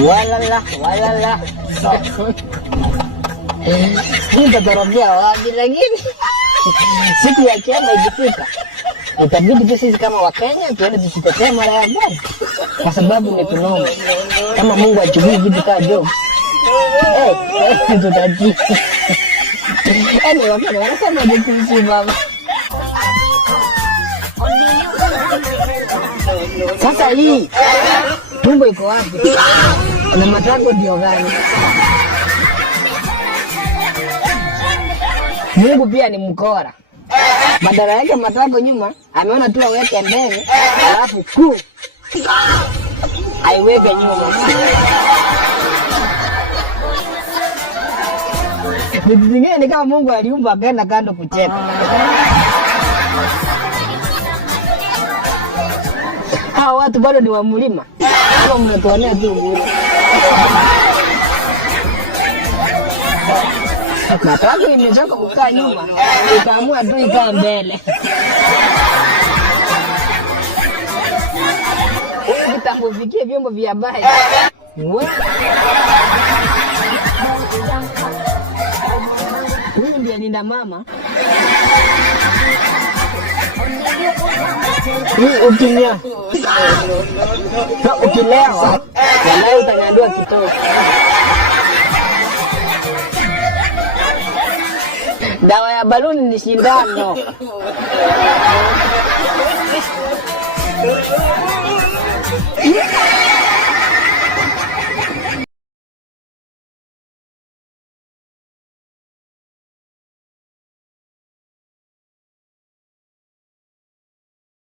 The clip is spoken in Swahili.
Walala. Nitatarajia wapi lakini siku ya kiama ikifika itabidi tu sisi kama Wakenya tuende tusitetee mara ya gani, kwa sababu ni kunoma. Kama Mungu achukui vitu kama Job, tutatii. Wakenya wanasema ndio mama. Sasa hii tumbo iko wapi? Na matako ndio gani? Mungu pia ni mkora. Badala yake matako nyuma, ameona tu aweke mbele, alafu aiweke nyuma. Vitu vingine ni kama Mungu aliumba akaenda kando kucheka. Hao watu bado ni wa mlima. Kama mnatuonea tu bure. Matako imechoka kukaa nyuma, ikaamua tu ikaa mbele. Vitambufikie vyombo vya habari. Huyu ndiye Linda Mama. Ukinya. Ukilewa, wala utanyandua kitoto. Dawa ya baluni ni sindano.